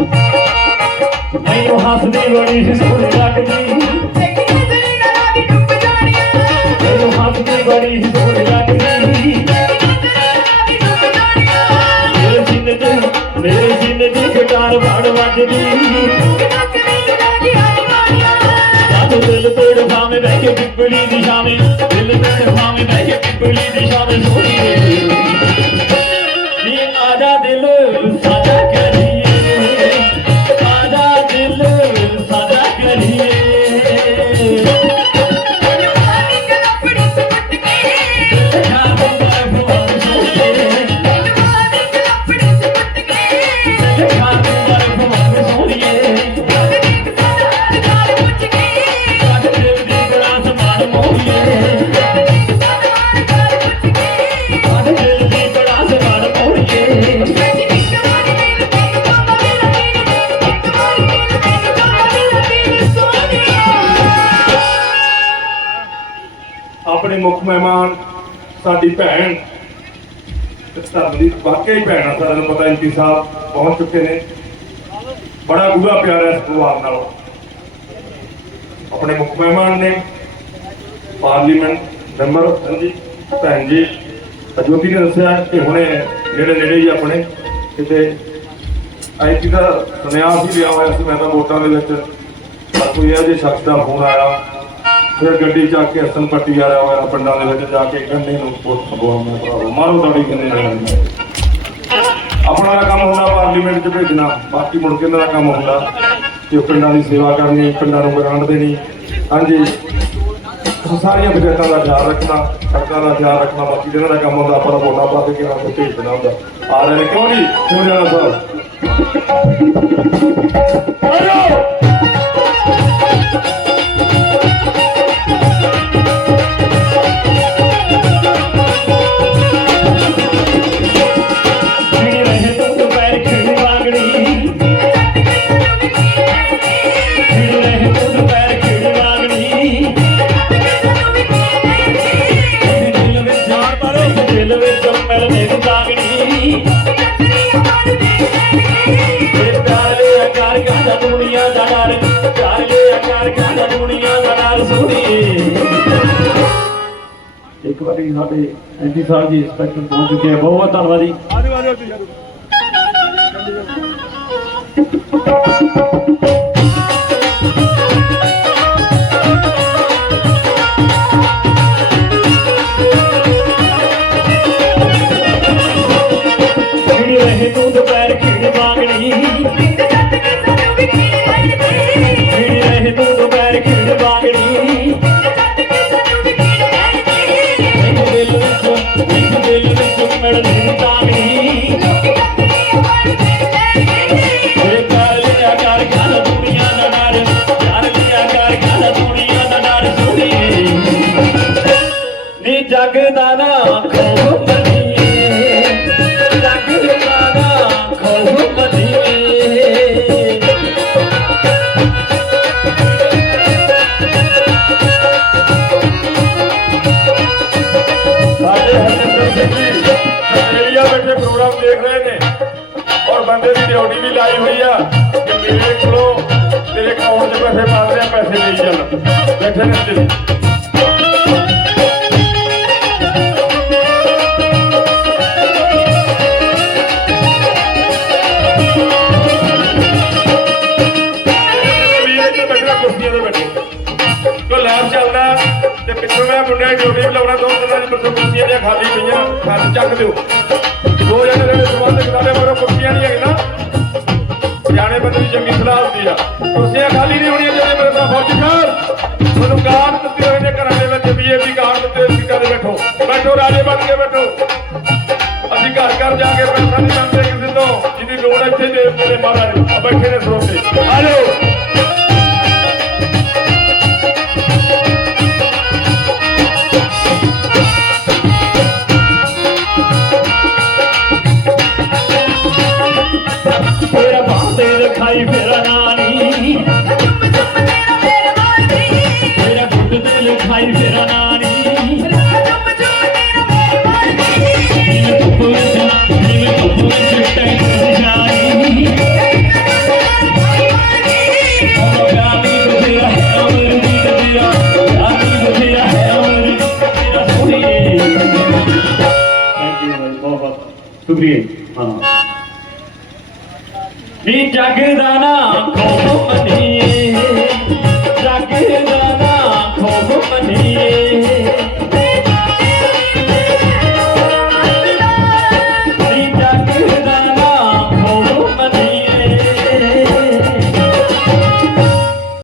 ਮੈਨੂੰ ਹੱਸਦੀ ਬੜੀ ਸੋਹਣੀ ਲੱਗਦੀ ਮੈਨੂੰ ਹੱਸਦੀ ਬੜੀ ਸੋਹਣੀ ਲੱਗਦੀ ਮੇਰੇ ਸੀਨੇ ਤੇ ਮੇਰੇ ਸੀਨੇ ਤੇ ਗਿਟਾਰ ਵੜ ਵੱਜਦੀ। ਜਦੋਂ ਦਿਲ ਤੋੜ ਭਾਵੇਂ ਬਹਿ ਕੇ ਪਿੱਪਲੀ ਦੀ ਛਾਵੇਂ ਦਿਲ ਤੋੜ ਭਾਵੇਂ ਬਹਿ ਕੇ ਪਿੱਪਲੀ ਦੀ ਛਾਵੇਂ ਸੋਹਣੀ ਆਪਣੇ ਮੁੱਖ ਮਹਿਮਾਨ, ਸਾਡੀ ਭੈਣ ਧਰਮ ਦੀ ਵਾਕਈ ਭੈਣ ਸਾਰਿਆਂ ਨੂੰ ਪਤਾ ਐਮਪੀ ਸਾਹਿਬ ਪਹੁੰਚ ਚੁੱਕੇ ਨੇ। ਬੜਾ ਗੂੜਾ ਪਿਆਰ ਹੈ ਇਸ ਪਰਿਵਾਰ ਨਾਲ। ਆਪਣੇ ਮੁੱਖ ਮਹਿਮਾਨ ਨੇ ਪਾਰਲੀਮੈਂਟ ਮੈਂਬਰ ਹਾਂਜੀ, ਭੈਣ ਜੀ, ਅਜੋਤੀ ਨੇ ਦੱਸਿਆ ਕਿ ਹੁਣੇ ਨੇੜੇ ਨੇੜੇ ਹੀ ਆਪਣੇ ਕਿਤੇ ਐਮਪੀ ਦਾ ਸੁਨੇਹਾ ਹੀ ਲਿਆ ਹੋਇਆ ਸੀ ਮੈਂ ਤਾਂ ਵੋਟਾਂ ਦੇ ਵਿੱਚ। ਕੋਈ ਇਹੋ ਜਿਹੇ ਸ਼ਖਸ ਦਾ ਫੋਨ ਆਇਆ। ਫਿਰ ਗੱਡੀ ਚੱਕ ਕੇ ਹਸਨ ਪੱਟੀ ਆ ਰਿਹਾ ਪਿੰਡਾਂ ਦੇ ਵਿੱਚ ਜਾ ਕੇ ਕੰਨੇ ਨੂੰ ਪੁੱਤ ਬੋਲਣਾ ਭਰਾਵੋ, ਮਾਰੋ ਦਾੜੀ ਕਿੰਨੇ ਲੈਣੀ ਆਪਣਾ ਕੰਮ ਹੁੰਦਾ ਪਾਰਲੀਮੈਂਟ 'ਚ ਭੇਜਣਾ, ਬਾਕੀ ਮੁੜ ਕੇ ਇਹਨਾਂ ਦਾ ਕੰਮ ਹੁੰਦਾ ਕਿ ਪਿੰਡਾਂ ਦੀ ਸੇਵਾ ਕਰਨੀ, ਪਿੰਡਾਂ ਨੂੰ ਗ੍ਰਾਂਟ ਦੇਣੀ। ਹਾਂਜੀ ਸਾਰੀਆਂ ਬਜਟਾਂ ਦਾ ਖਿਆਲ ਰੱਖਣਾ, ਸੜਕਾਂ ਦਾ ਖਿਆਲ ਰੱਖਣਾ, ਬਾਕੀ ਜਿਹਨਾਂ ਦਾ ਕੰਮ ਹੁੰਦਾ, ਆਪਾਂ ਦਾ ਵੋਟਾਂ ਪਾ ਕੇ ਕਿਹਨਾਂ ਨੂੰ ਭੇਜ ਦੇਣਾ ਹੁੰਦਾ। ਆ ਰਹੇ ਨੇ। ਕਿਉਂ ਨਹੀਂ ਕਿਉਂ ਜਾਣਾ ਸਾਹਿਬ ਮਿਲ ਮੇਰੀ ਵਾਂਗੜੀ ਕਹਿੰਦਾ ਦੁਨੀਆ ਦਾ ਡਰ ਪਿਆਰ ਲਿਆ ਕਹਿੰਦਾ ਦੁਨੀਆ ਦਾ ਡਰ ਸੁਣੀ ਇੱਕ ਵਾਰੀ ਸਾਡੇ ਐਂਟੀ ਸਾਹਿਬ ਜੀ ਇੰਸਪੈਕਟਰ ਪਹੁੰਚ ਚੁੱਕੇ ਬਹੁਤ ਬਹੁਤ ਧੰਨਵਾਦੀ ਆਜੋ ਆਜੋ ਤੁਸੀਂ ਆਜੋ ਦੇਖ ਰਹੇ ਨੇ। ਔਰ ਬੰਦੇ ਦੀ ਡਿਊਟੀ ਵੀ ਲਾਈ ਹੋਈ ਆ। ਕਿ ਮੇਰੇ ਕੋਲੋਂ ਤੇਰੇ ਅਕਾਊਂਟ 'ਚ ਪੈਸੇ ਪਾਉਂਦੇ ਆ, ਪੈਸੇ ਦੇਈ ਚੱਲ। ਬੈਠੇ ਨੇ। ਤੇ ਕੁਰਸੀਆਂ ਤੇ ਬੈਠੋ। ਲੈਬ ਚੱਲਦਾ, ਤੇ ਪਿੱਛੋਂ ਮੈਂ ਮੁੰਡਿਆਂ ਦੀ ਡਿਊਟੀ ਵੀ ਲਾਉਣਾ, ਦੋ ਦਿਨਾਂ ਦੀ ਪਿੱਛੋਂ ਕੁਰਸੀਆਂ ਦੀਆਂ ਖਾਲੀ ਪਈਆਂ ਖਾਲੀ ਚੱਕ ਦਿਓ। ਆ। ਕੁਰਸੀਆਂ ਖਾਲੀ ਨਹੀਂ ਹੋਣੀਆਂ ਜਿਹੜੇ ਮੇਰੇ ਨਾਲ ਫੌਜੀਕਾਰ ਤੁਹਾਨੂੰ ਕਾਰਡ ਦਿੱਤੇ ਹੋਏ ਨੇ ਘਰਾਂ ਦੇ ਵਿੱਚ ਬੀਏਪੀ ਕਾਰਡ ਦਿੱਤੇ ਹੋਏ ਸੀਟਾਂ ਬੈਠੋ। ਬੈਠੋ, ਰਾਜੇ ਬਣ ਕੇ ਬੈਠੋ। ਅਸੀਂ ਘਰ ਘਰ ਜਾ ਕੇ ਪੈਸਾ ਨਹੀਂ ਮੰਗਦੇ ਕਿਸੇ ਤੋਂ। ਜਿਹਦੀ ਲੋੜ ਇੱਥੇ ਦੇ ਮੇਰੇ ਮਹਾਰਾਜ। ਬੈਠੇ ਨੇ ਸਰੋਤੇ ਆ ਜਾਓ। ਤੇਰਾ ਬਾਤੇ ਹਾਈ ਫੇਰਾ ਨਾਨੀ ਸ਼ੁਕਰੀਆ ਹਾਂ ਨੀ ਜਗ ਦਾ ਨਾਮ ਕੋ ਮਨੀ।